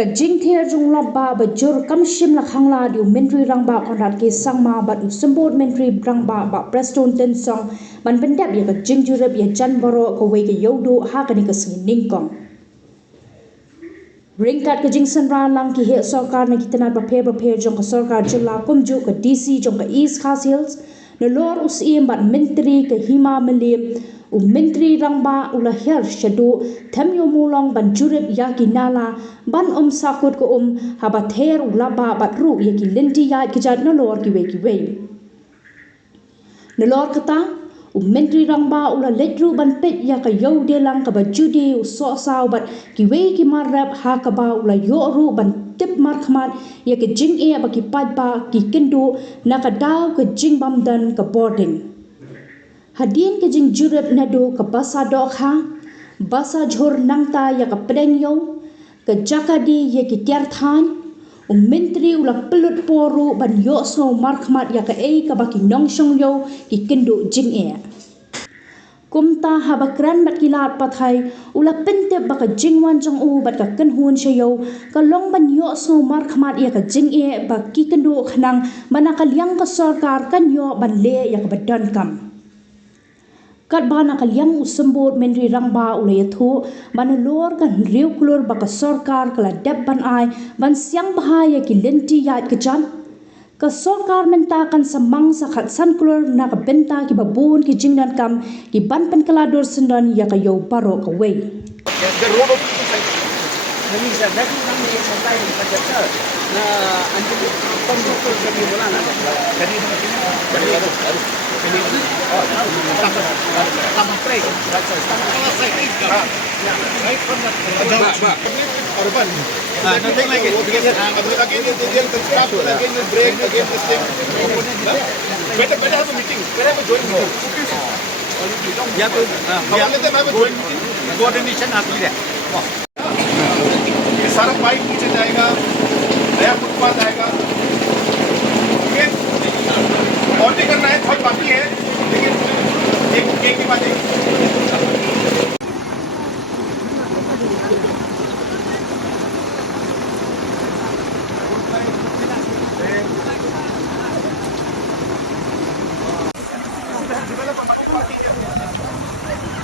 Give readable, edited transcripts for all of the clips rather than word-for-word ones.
Ka jing thier jung lamba ba jur kam shim la khangla diu mentri rangba konrat ke sangma ba sembot mentri rangba ba preston ten song ban pendap ya ka jing jurep ya jan baro ko wei ke yodo ha ka ni ka sing ningkong ringkat ka jing sanra lang ki he sarkar na kitana ba phe jong ka sarkar jilla kumju ka DC jong ka East Khas Hills no lor us im ban mentri ka hima melim mentri rangba ula her shadu thamyo mulong ban jurep ya ki nala ban sakut ko haba ther ulaba bat ru ya ki linti ya ki jat no lor ki we no lor kata mentri rangba ula letru ban pet ya ka yo de lang ka ba judi so saw bat ki we ki marap ha ka ba ula yo ru ban tip mar khmat ya ki jing e ba ki pat ba ki kindu na ka daw ka jing bam dan ka boarding hadin ke jing jurep nado ka basa do kha basa jhor nangta ya ka pedeng yo ka jakadi ya ki tiar than mentri ula pelut poru ban yo so markhmat ya ka ka baki nong shong yo ki kendo jing e kumta haba kran bat kilat pathai ula pente baka jingwan jong u bat ka kanhun shayo ka long ban yo so markhmat ya ka jing e baki kendo khnang manaka liang ka sarkar kan yo ban le ya ka badan kam kat bana kalyang usembot mentri rangba ulay thu ban lor kan riu klor baka sarkar kala deb ban ai ban siang bahaya ki lenti yat ke jan ka sarkar menta kan samang sa khat san klor na ka benta ki babun ki jingdan kam ki ban pen kala dor sendan ya ka yo baro ka we the road of kami sa dati kami sa tayo pagkatsa na anjing pangdukol kami wala na kani tambah break right from the urban nothing like it again they'll construct again the break again this thing better have a meeting better have a joint meeting yeah to let them have a joint meeting coordination आपकी है ये सारा पाइप नीचे जाएगा नया फुटपाथ आएगा ओके और भी करना है बहुत बाकी है लेकिन एक के बाद एक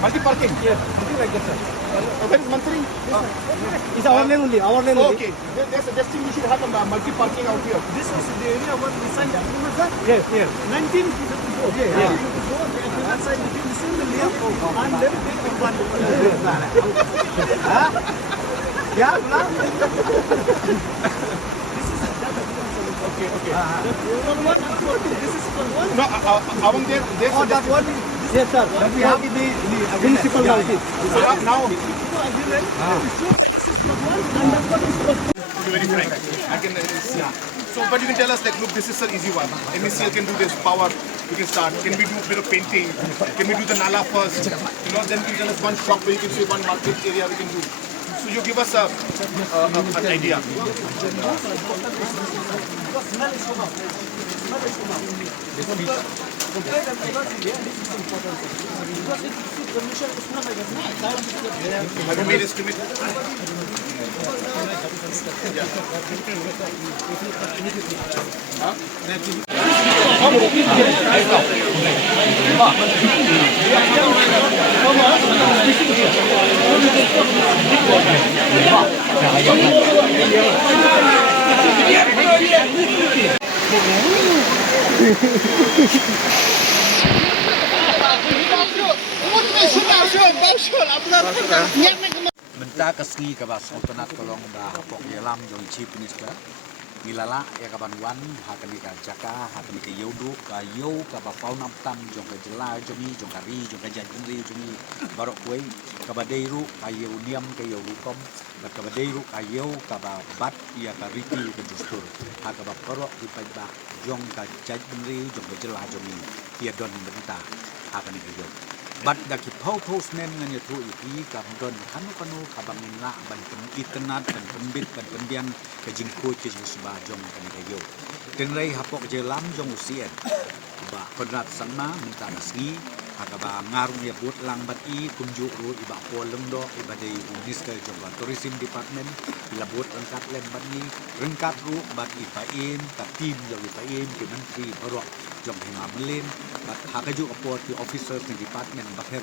multi-parking? Yes, something like that, sir. Where is Mantri? It's our lane only, our lane only. Okay, they're suggesting we should have a multi-parking out here. This is the area where we signed the agreement, sir? Yes, yes. 1954. Okay, yeah. The agreement signed between the single layer and then the one. Yeah, Okay, okay. This is for one. No, I want their Oh, that one. Yes, sir. That we have the principal now. Now. Very frank. I can So, but you can tell us like, look, this is an easy one. MECL can do this. Power, we can start. Can we do a bit of painting? Can we do the nala first? You know, then you tell us one shop where you can say one market area we can do. So you give us an idea. Have you made estimate? Menta kasngi kabas otonat kolong ba pok yelam jong chief minister ngilala ya kaban wan hakani ka jaka hakani ka yodu ka yo ka ba faunam tam jong ka jela jomi jong ka ri jong ka janri jomi barok kuai ka ba deiru ka yo niam ka yo kom ba ka ba deiru ka yo ka ba bat ya ka riti ka justur ha ka ba parok di pa ba jong ka janri jong ka jela jomi ya don benta hakani ka yo bat da ki pau postman ngan ya tu ipi ka don kanu kabangin la ban internet ban pembit ban pembian ka jingko ke jingsuba jong kan ka yo tenrai hapok je lam jong usien ba konrat sanma minta nasgi Hakaba ngarung ya buat lang bat I kunjuk ru iba polong do iba dari Minister Jomba Tourism Department bila buat rengkat lem bat ni rengkat ru bat ipain kat tim jom ipain ke menteri barok jom hima melin bat hakaju apot di officer di department bakhe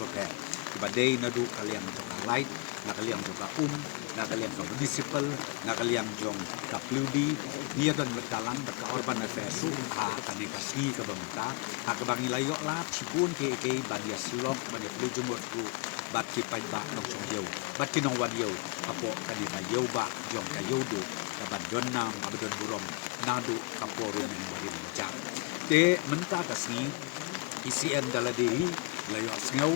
iba day nadu kalian jom light na kalian jom na kalian jom municipal na kalian jom kapludi dia dan berdalang berka urban affairs ha kanikasi ke bangta hakabang ilayok la cipun ke badia slok badia pelujumur tu bat kipai ba nong song yau bat kinong wan yau apo kanika yau ba jom ka yau du kaban donnam abdon burom nadu kaporu men barin jam te menta kasni ICM daladi layo sngau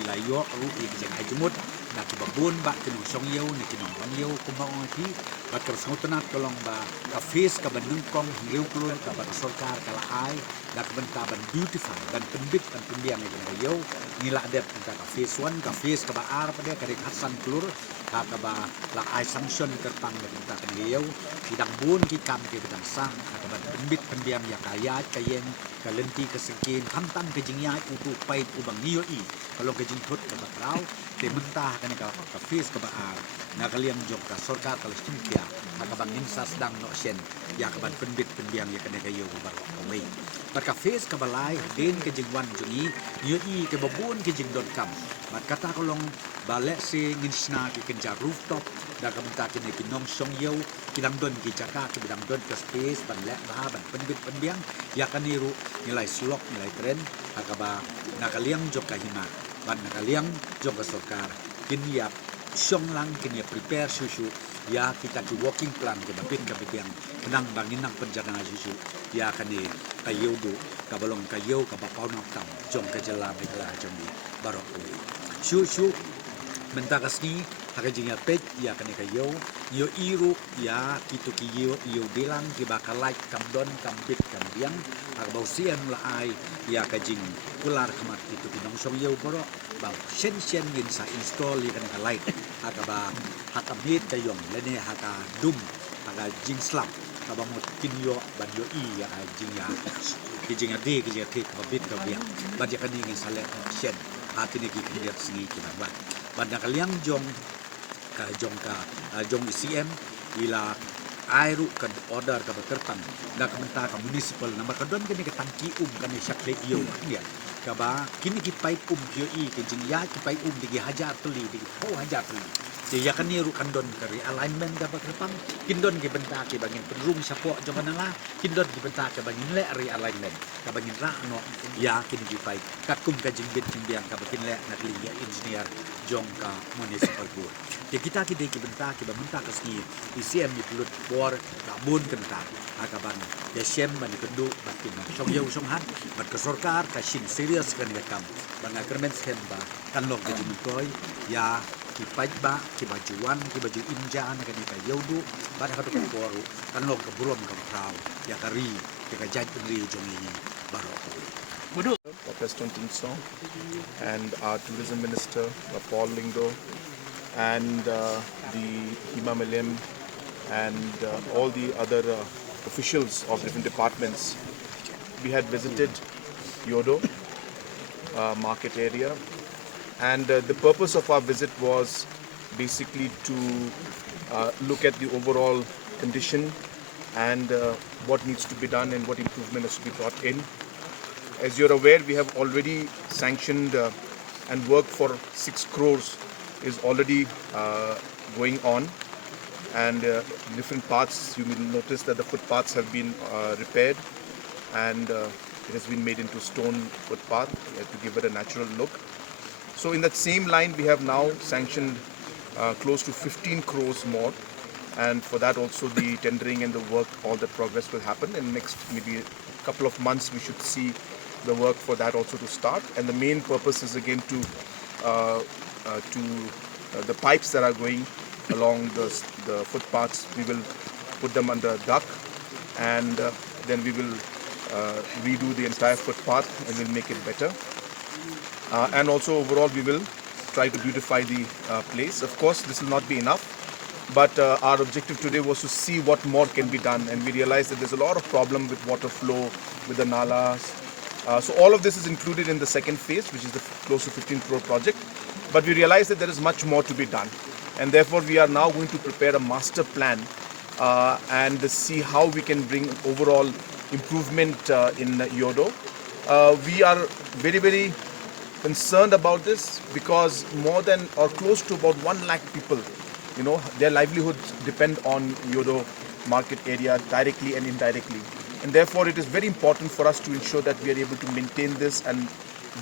ilayo ru ijeng ajmut na kibabun ba kinong song yau na kinong wan yau kumbang ti bat kersotanat kolong ba ka face ka banungkong hiu klun ka ba sarkar kala ai na kebentaban beautiful dan pembit dan pembiang yang yau nila dep ka face 1 ka face ka ba ar pada ka hasan klur ka ba la ai sanction kerpang benta ka yau sidang bun ki kam ke bidang sang ka ba pembit pembiang ya kaya kayen ka lenti ka sekin hantam ke jingya utu pai ubang niyo I kalau ke jingthut ka bakrau te mentah kan ka face ka ba ar na kalian jok ka sarkar kalau stimkia ka bang insas dang no shen ya ka ban pembit pembiang ya ka yau ba away Maka face ke balai den ke jingwan jungi I ke babun ke jingdon kam mat kata kolong balek se nginsna ke kenja rooftop da ka benta ke ne kinong song yau kidang don ke jaka ke bidang don ke space ban lek ba ban penbit penbiang ya kaniru nilai slok nilai tren akaba nakaliang jok ka hima ban nakaliang jok ka sarkar kin ya song lang kin ya prepare susu ya kita di walking plan ke bapin ke biang kenang bangin nang penjana susu ya kani kayu du kabalong kayu ka bapau nak tam jong ke jela begla jong ni barok uli susu mentakasni hakajinga pet ya kani kayu yo iru ya kitu ki yo bilang ki bakalai kamdon kambit kambiang akbau sian la ai ya kajing kular kemat itu binong song yo borok bau shen ngin sa install ya kani kalai akaba hakamit kayong lene haka dum haka jing slap kabamut kinyo banyo I ya jinga kijinga de kijinga te kabit kabiang badya kani ngin sale shen atini ki kindiat singi kinawa banda kaliang jong ka jong ICM ila airu kan order ka beterpang da kamenta ka municipal na makadon kini ka tangki kan syakle iyo ya ka ba kini ki pai kyo I ki jingya ki pai digi hajar tuli digi hajar tuli ya kan ni ru kandon kari alignment da beterpang kindon ki benta ki bangin pedrung sapo jomanala kindon ki benta ki bangin le alignment ka bangin ra no ya kini ki pai kakum ka jingbit jimbiang ka bakin le na kli engineer jong ka municipal board ya kita ki benta ki bamenta ka ski ICM ni pelut bor ka bun kenta akaban ya shem ban kendu batin song yau song han bat ka sarkar ka shin serious kan kam banga kermen shen ba kan lok ka jimtoy ya ki pajba ki bajuan ki baju injaan kan ka yaudu bat ka to boru kan lok ka burom ka prau ya kari ka jaj penri jongi barok President Tinsong and our tourism minister Paul Lindo and the Hima Milim and all the other officials of different departments. We had visited Yodo market area, and the purpose of our visit was basically to look at the overall condition and what needs to be done and what improvement has to be brought in. As you're aware, we have already sanctioned and work for 6 crores is already going on, and different parts you will notice that the footpaths have been repaired and it has been made into stone footpath to give it a natural look. So in that same line we have now sanctioned close to 15 crores more, and for that also the tendering and the work, all the progress will happen. In next maybe a couple of months we should see the work for that also to start, and the main purpose is again to the pipes that are going along the footpaths, we will put them under duct, and then we will redo the entire footpath and we'll make it better. And also overall we will try to beautify the place. Of course this will not be enough, but our objective today was to see what more can be done, and we realized that there's a lot of problem with water flow, with the nalas, So all of this is included in the second phase, which is the close to 15 crore project. But we realize that there is much more to be done. And therefore, we are now going to prepare a master plan and see how we can bring overall improvement in Yodo. We are very, very concerned about this because more than or close to about 1 lakh people, their livelihoods depend on Yodo market area directly and indirectly. And therefore, it is very important for us to ensure that we are able to maintain this and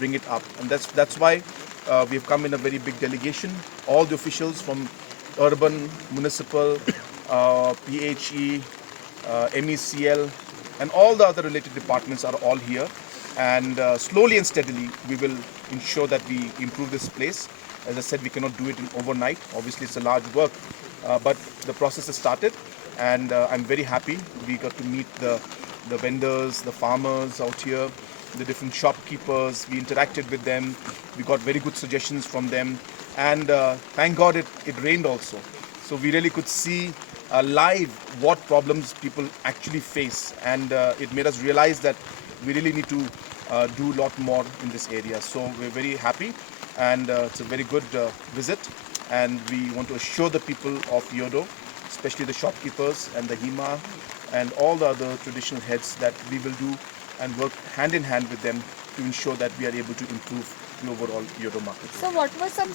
bring it up. And that's why we have come in a very big delegation. All the officials from urban, municipal, PHE, MECL, and all the other related departments are all here. And slowly and steadily, we will ensure that we improve this place. As I said, we cannot do it in overnight. Obviously, it's a large work, but the process has started. And I'm very happy. We got to meet the vendors, the farmers out here, the different shopkeepers. We interacted with them. We got very good suggestions from them. And thank God it rained also. So we really could see live what problems people actually face. And it made us realize that we really need to do a lot more in this area. So we're very happy. And it's a very good visit. And we want to assure the people of Yodo, especially the shopkeepers and the HEMA and all the other traditional heads, that we will do and work hand in hand with them to ensure that we are able to improve the overall Yodo market. So what were some